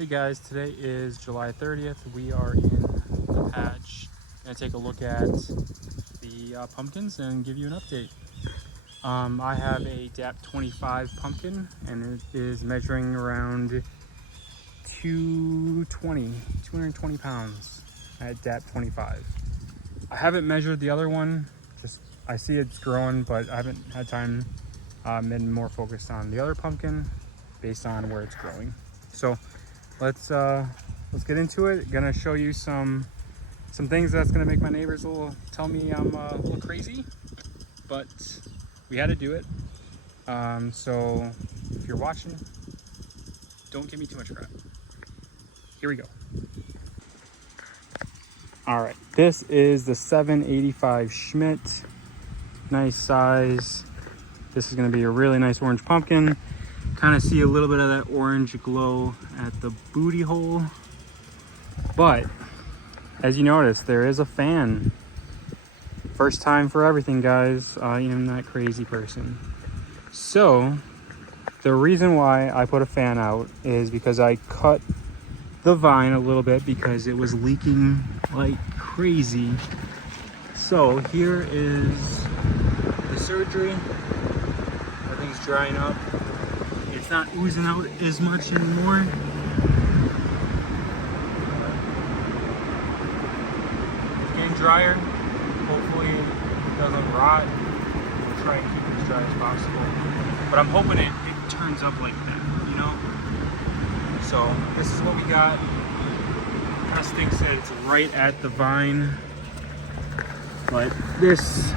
Hey guys, today is July 30th. We are in the patch. Gonna take a look at the pumpkins and give you an update. I have a DAP 25 pumpkin and it is measuring around 220 pounds at DAP 25. I haven't measured the other one, just I see it's growing, but I haven't had time. Been more focused on the other pumpkin based on where it's growing. So let's get into it. Gonna show you some things that's gonna make my neighbors tell me I'm a little crazy, but we had to do it. So if you're watching, don't give me too much crap. Here we go. All right, this is the 785 Schmidt. Nice size. This is gonna be a really nice orange pumpkin. Kind of see a little bit of that orange glow at the booty hole, but as you notice, there is a fan. First time for everything, guys. I am that crazy person. So the reason why I put a fan out is because I cut the vine a little bit because it was leaking like crazy. So here is the surgery. Everything's drying up. It's not oozing out as much anymore. It's getting drier. Hopefully it doesn't rot. We'll try and keep it as dry as possible. But I'm hoping it turns up like that, you know? So this is what we got. Kind of stinks that it's right at the vine. But this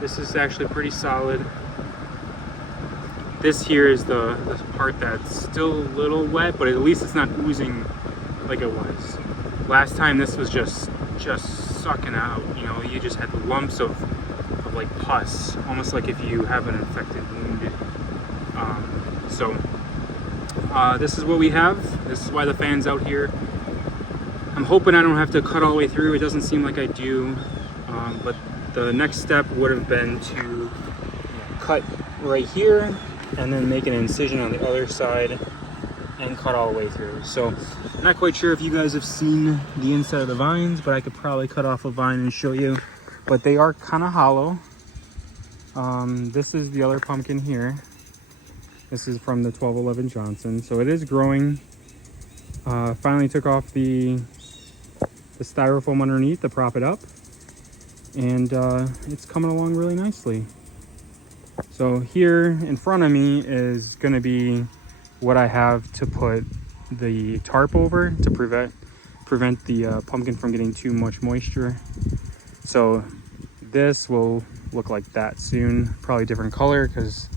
is actually pretty solid. This here is the part that's still a little wet, but at least it's not oozing like it was. Last time this was just sucking out, you know, you just had lumps of like pus, almost like if you have an infected wound. This is what we have. This is why the fan's out here. I'm hoping I don't have to cut all the way through. It doesn't seem like I do, but the next step would have been to cut right here and then make an incision on the other side and cut all the way through. So I'm not quite sure if you guys have seen the inside of the vines, but I could probably cut off a vine and show you, but they are kind of hollow. This is the other pumpkin here. This is from the 1211 Johnson. So it is growing. Finally took off the styrofoam underneath to prop it up, and it's coming along really nicely. So here in front of me is going to be what I have to put the tarp over to prevent the pumpkin from getting too much moisture. So this will look like that soon, probably different color because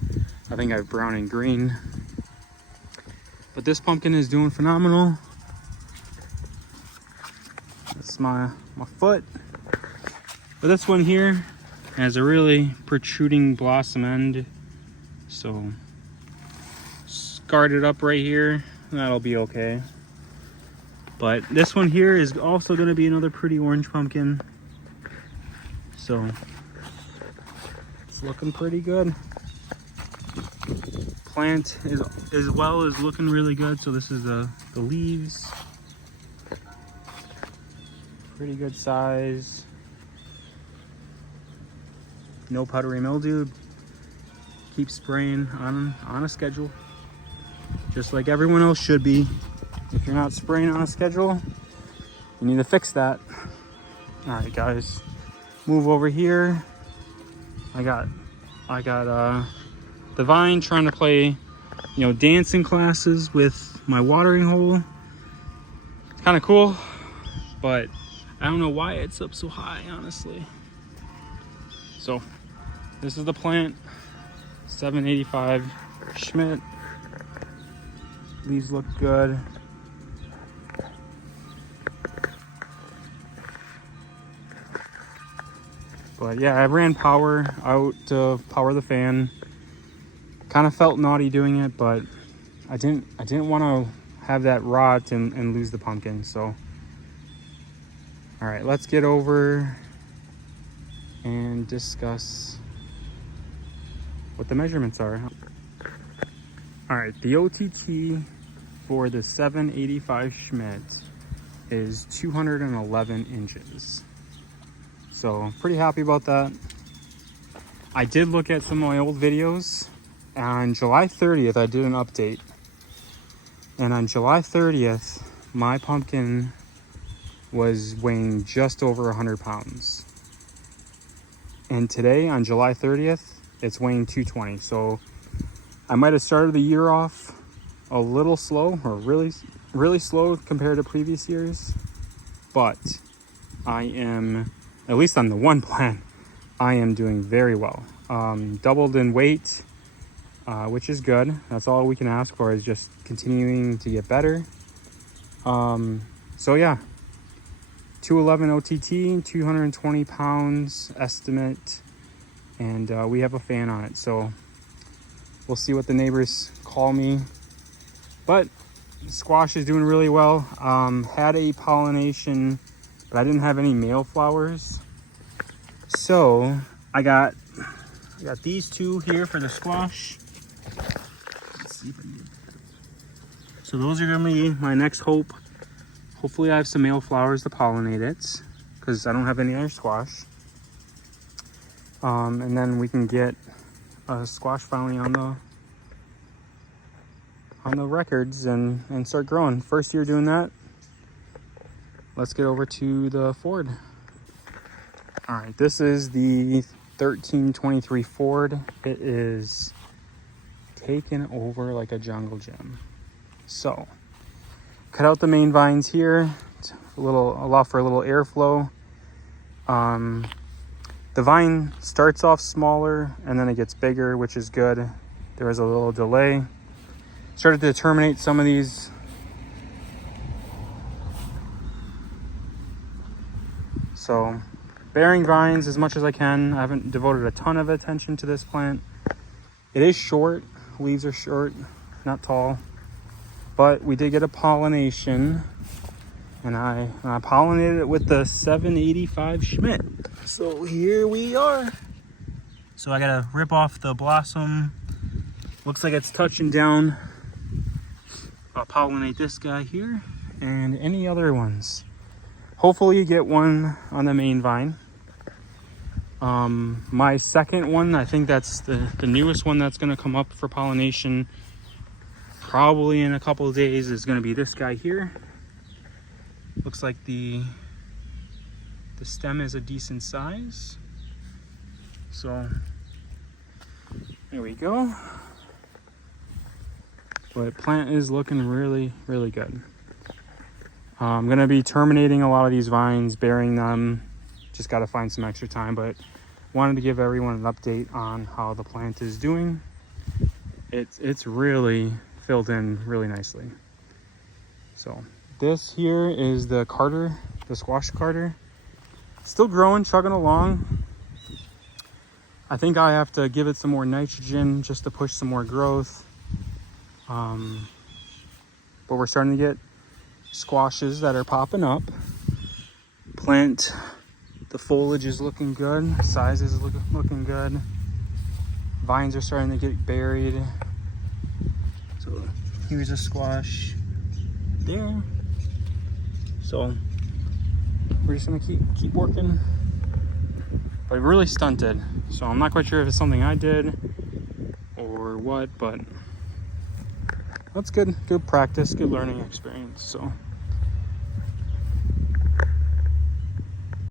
I think I have brown and green. But this pumpkin is doing phenomenal. That's my foot. But this one here has a really protruding blossom end, so scarred it up right here. That'll be okay. But this one here is also going to be another pretty orange pumpkin, so it's looking pretty good. Plant is as well is looking really good. So this is the leaves, pretty good size. No powdery mildew. Keep spraying on a schedule, just like everyone else should be. If you're not spraying on a schedule, you need to fix that. All right, guys, move over here. I got the vine trying to play, you know, dancing classes with my watering hole. It's kind of cool, but I don't know why it's up so high, honestly. So this is the plant, 785 Schmidt. Leaves look good. But yeah, I ran power out to power the fan. Kind of felt naughty doing it, but I didn't want to have that rot and lose the pumpkin. So all right, let's get over and discuss what the measurements are. All right, the OTT for the 785 Schmidt is 211 inches. So pretty happy about that. I did look at some of my old videos. On July 30th, I did an update. And on July 30th, my pumpkin was weighing just over 100 pounds. And today, on July 30th, it's weighing 220. So I might have started the year off a little slow, or really slow compared to previous years. But I am, at least on the one plant, I am doing very well. Doubled in weight, which is good. That's all we can ask for, is just continuing to get better. So yeah, 211 OTT, 220 pounds estimate, and we have a fan on it. So we'll see what the neighbors call me. But squash is doing really well. Had a pollination, but I didn't have any male flowers. So I got these two here for the squash. Let's see if I can get that. So those are gonna be my next hope. Hopefully I have some male flowers to pollinate it, because I don't have any other squash. And then we can get a squash finally on the records and start growing. First year doing that. Let's get over to the Ford. All right, this is the 1323 Ford. It is taken over like a jungle gym. So cut out the main vines here. Allow for a little airflow. The vine starts off smaller and then it gets bigger, which is good. There was a little delay. Started to terminate some of these. So bearing vines as much as I can. I haven't devoted a ton of attention to this plant. It is short, leaves are short, not tall. But we did get a pollination, and I pollinated it with the 785 Schmidt. So here we are. So I gotta rip off the blossom. Looks like it's touching down. I'll pollinate this guy here and any other ones. Hopefully you get one on the main vine. My second one, I think that's the newest one that's gonna come up for pollination probably in a couple of days, is gonna be this guy here. Looks like the stem is a decent size. So there we go. But plant is looking really, really good. I'm gonna be terminating a lot of these vines, burying them. Just gotta find some extra time, but wanted to give everyone an update on how the plant is doing. It's really filled in really nicely. So this here is the Carter, the squash Carter. Still growing, chugging along. I think I have to give it some more nitrogen just to push some more growth. But we're starting to get squashes that are popping up. Plant, the foliage is looking good, size is looking good. Vines are starting to get buried. So here's a squash there. So we're just gonna keep working. But really stunted. So I'm not quite sure if it's something I did or what, but that's good practice, good learning experience. So